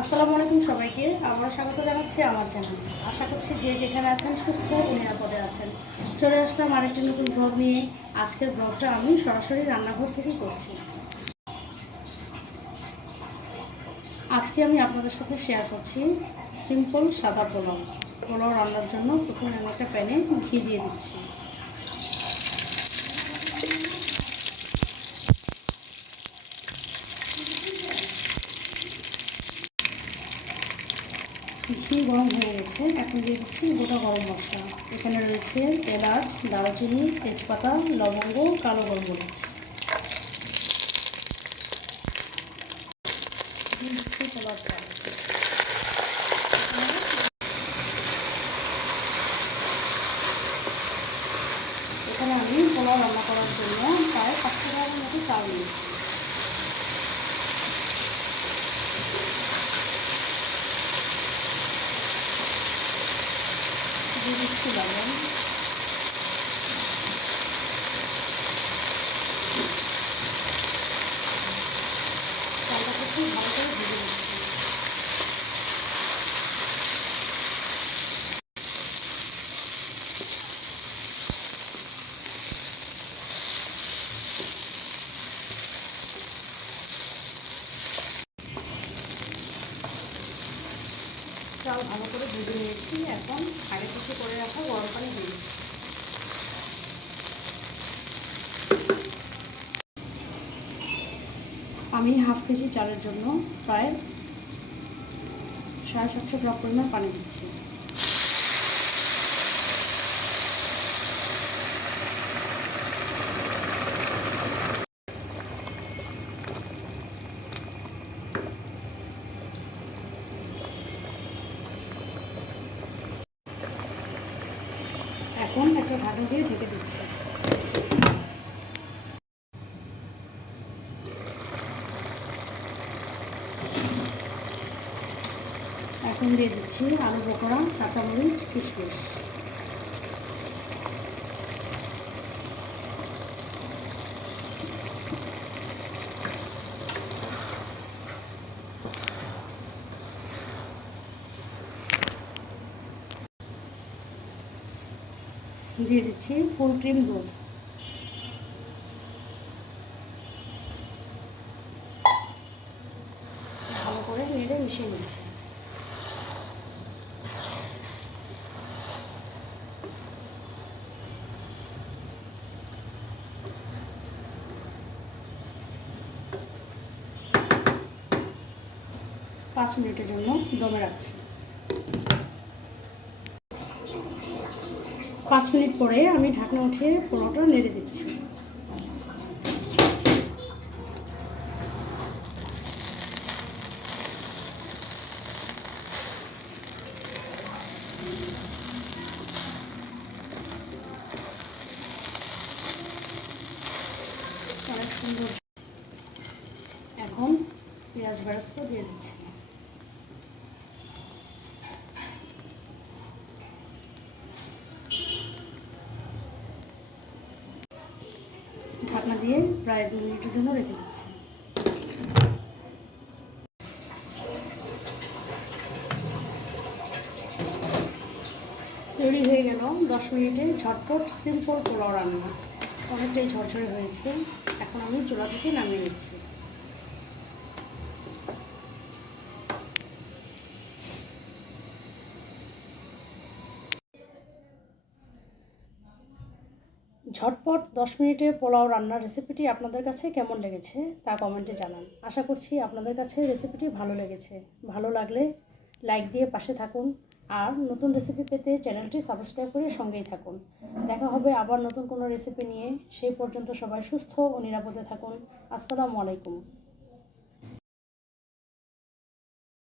আসসালামু আলাইকুম সবাইকে। আমরা স্বাগত জানাচ্ছি আমার চ্যানেল। আশা করছি যে যেখানে আছেন সুস্থ ও নিরাপদে আছেন। চলে আসলাম আরেকটি নতুন ব্লগ নিয়ে। আজকের ব্লগটা আমি সরাসরি রান্নাঘর থেকেই করছি। আজকে আমি আপনাদের সাথে শেয়ার করছি সিম্পল সাদা পোলাও। পোলাও রান্নার জন্য প্রথমে আমি একটা প্যানে ঘি দিয়ে দিচ্ছি। ঘি গরম হয়ে গেছে, এখন দিয়ে দিচ্ছি গোটা গরম মশলা। এখানে রয়েছে এলাচ, দারুচিনি, তেজপাতা, লবঙ্গ, কালো গোলমরিচ। দিয়ে দিচ্ছি পোলাও চাল। এখানে আমি পোলাও রান্না করার জন্য প্রায় 500 গ্রামের মতো চাল নিয়েছি। দিয়ে দিচ্ছি লবণ, চালটাকে খুব ভালো করে ভেজে দিচ্ছি। চাল ভালো করে ভেজে নিয়েছি, এখন আগে থেকে করে রাখা গরম পানি দিয়ে দিচ্ছি। আমি হাফ কেজি চালের জন্য প্রায় 750 গ্রাম পরিমাণ পানি দিচ্ছি। এখন একটা ঢাকনা দিয়ে ঢেকে দিচ্ছি। এখন দিয়ে দিচ্ছি আলু পকোড়া, কাঁচামরিচ, কিশমিশ। দিয়ে দিচ্ছি ফুল ক্রিম দুধ। ভালো করে নেড়ে মিশিয়ে নিচ্ছি। 5 মিনিটের জন্য দমে রাখছি। 5 মিনিট পরে আমি ঢাকনা উঠিয়ে পোলাওটা নেড়ে দিচ্ছি। অনেক সুন্দর। এখন পেঁয়াজ বেরেস্তা দিয়ে দিচ্ছি। ঢাকনা দিয়ে প্রায় 2 মিনিটের জন্য রেখে দিচ্ছি। তৈরি হয়ে গেল 10 মিনিটে ঝটপট সিম্পল পোলাও রান্না। অনেকটাই ঝরঝরে হয়েছে। এখন আমি চুলা থেকে নামিয়ে নিচ্ছি। ঝটপট 10 মিনিটে পোলাও রান্নার রেসিপিটি আপনাদের কাছে কেমন লেগেছে তা কমেন্টে জানান। আশা করছি আপনাদের কাছে রেসিপিটি ভালো লেগেছে। ভালো লাগলে লাইক দিয়ে পাশে থাকুন, আর নতুন রেসিপি পেতে চ্যানেলটি সাবস্ক্রাইব করে সঙ্গেই থাকুন। দেখা হবে আবার নতুন কোনো রেসিপি নিয়ে। সেই পর্যন্ত সবাই সুস্থ ও নিরাপদে থাকুন। আসসালামু আলাইকুম।